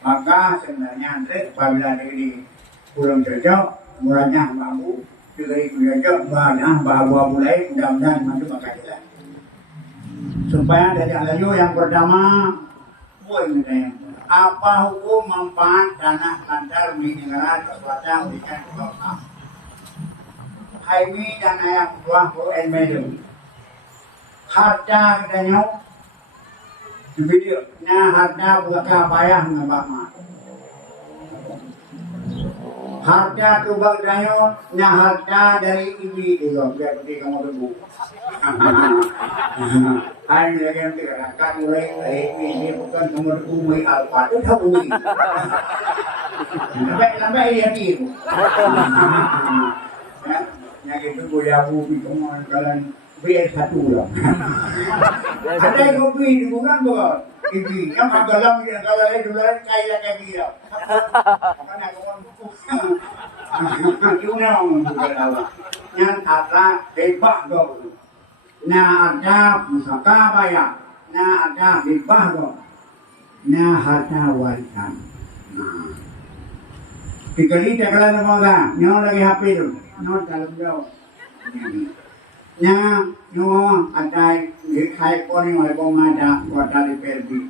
Maka sebenarnya apabila di pulang cocok, murahnya bambu, juga itu cocok, bahannya bawa mulai, mudah-mudahan masuk bakal jalan. Supaya dari alayu yang pertama, apa hukum manfaat tanah lantar di negara sesuatu berikan kota. Ini dan ayat buah medum. Harta katanya video, nah harta bukan payah nggak harta tu bagdanya, nah harta dari ibu itu, biar pergi kamu tebu. Hai lagi yang dikatakan mulai ini bukan kamu tebu mulai alfa itu tebu. Sampai dia itu. Yang itu boleh aku bikin kalian biar satu lah. Ada yang kopi bukan bukan. Ini yang agak yang kalau itu lah kaya kayak dia. Karena kawan gimana bukan apa. Yang ada hebat dong. Nah ada pusaka bayar. Nah ada hebat dong. Nah harta warisan. Nah. Dikali cakaran apa kan? Nyawa lagi HP tu. Nyawa dalam jauh. Nya nyawa ada dikai koni oleh pemada kota di Perdi.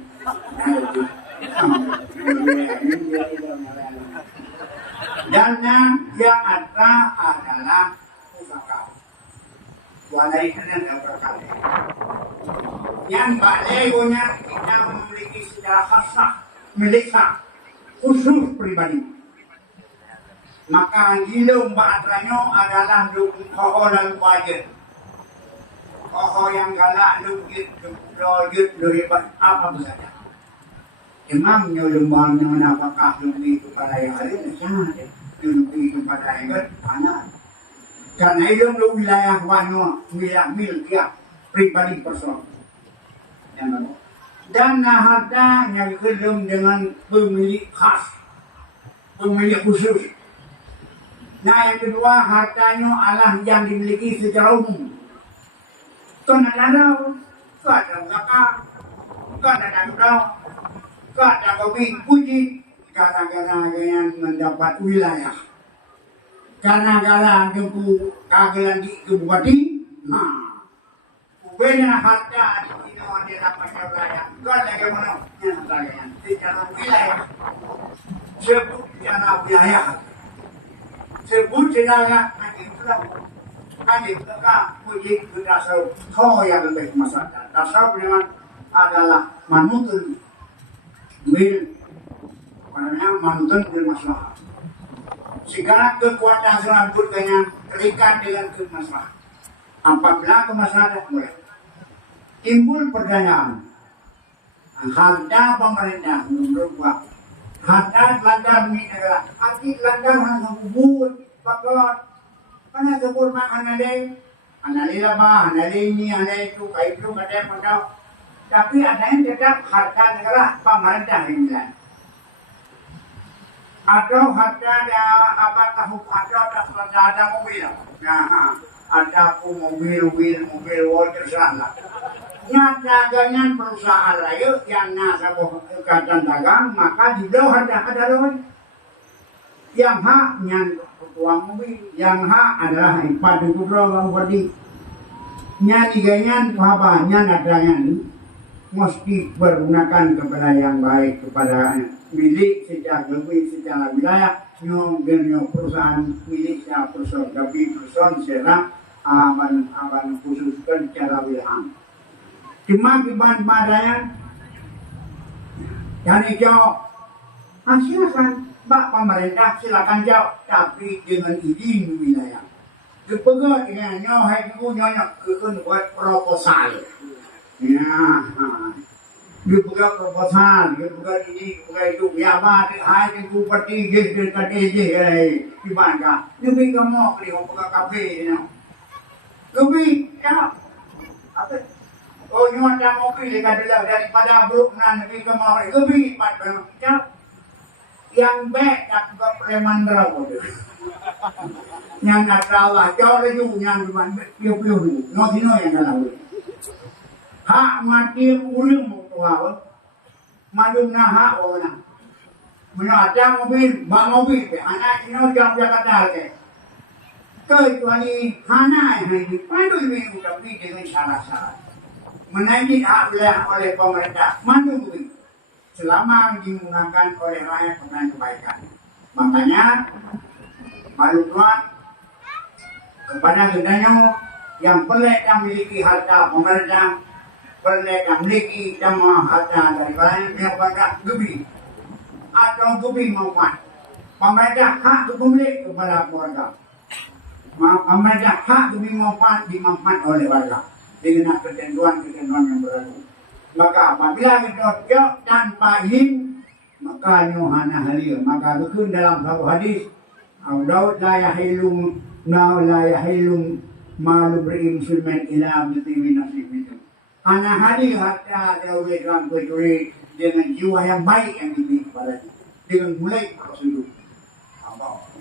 Dan yang ada adalah pusaka. Walai kena berkali. Yang balai punya kita memiliki secara khasah milik khusus pribadi. Maka gilung batranya adalah koho dan wajib. Koho yang galak lukit, lukit, apa saja. Imamnya lembangnya apakah lukit kepada yang ada, lukit kepada yang ada, anak. Karena itu wilayah wano, wilayah milkiah, pribadi personal. Dan harta yang kedua dengan pemilik khas, pemilik khusus. Nah yang kedua hartanya Allah yang dimiliki secara umum. Kena danau, kena belakang, kena danau, kena kopi puji, karena yang mendapat wilayah. Karena gempu kagelan di kebupati, nah, ubenya harta di sini ada dapat wilayah. Kena gimana? Yang secara wilayah, sebut secara wilayah. Sebut secara hadis mereka puji dasar kau yang lebih masyarakat. Dasar memang adalah manutun masalah. Segala kekuatan selambut dengan terikat dengan kemaslahatan. Apabila kemaslahatan mulai timbul pertanyaan, harta pemerintah menurut gua harta lantar ini adalah hati lantar hanya kubur, pakot, mana kubur mak anale laba, anale ini, anale itu, kayak itu, kadang. Tapi ada yang tetap harta negara pemerintah ini. Atau harta apakah ada mobil? Nah, ada mobil, terserah. Nyata dengan perusahaan lain yang nasa ikatan dagang maka di bawah ada lawan yang hak yang tuang mobil yang hak adalah empat itu doang berarti nyanyi ganyan apa nyanyi mesti bergunakan kepada yang baik kepada milik secara lebih secara wilayah nyong perusahaan milik secara perusahaan tapi perusahaan secara aman khususkan secara wilayah. Cuma kiban padanya dan hijau silakan Pak pemerintah silakan jauh tapi dengan izin wilayah kepegat dengan nyohai nyonya buat proposal ya dibuka proposal dibuka ini dibuka itu ya Pak hai ke bupati gitu kan di mana lebih kamu beli buka kafe lebih ya apa. Oh nyuaca mobil adalah daripada buruknan lebih ke mau lebih pada yang baik tak preman berapa yang natalah jauh lagi yang piu no yang kalau hak mati ulung tua malum na hak orang Ada mobil, bak mobil ke. Anak ini jam Jakarta ke. Kecuali hana ini padu ini tapi dengan syarat-syarat. Menaiki hak oleh pemerintah mandiri selama digunakan oleh rakyat dengan kebaikan. Makanya maklumat kepada keduanya yang pernah memiliki harta pemerintah, pernah memiliki jamaah harta daripada pihak pemerintah lebih atau lebih manfaat. Pemerintah hak pemilik kepada keluarga. Pemerintah hak lebih manfaat dimanfaat oleh warga dengan ketentuan-ketentuan yang berlaku. Maka apabila kita tanpa izin, maka nyuhana halil. Maka berkun dalam satu hadis, Daud la yahilum malu beri muslimin ila mutimi nasib itu. Anak hadis hatta Daud dalam kecuali dengan jiwa yang baik yang dimiliki kepada dengan mulai prosedur.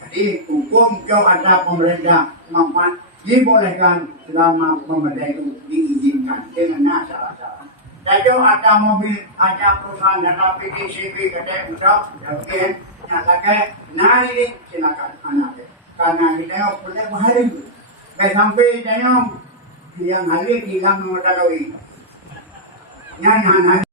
Jadi hukum jauh ada pemerintah manfaat dibolehkan selama pemerintah itu diizinkan dengan syarat-syarat. Jadi ada mobil, ada perusahaan, ada PTCP, ada usaha, ada nyatakan, nah ini silakan anaknya. Karena kita boleh berhari. Baik sampai yang hadir hilang mengetahui. Nyanyi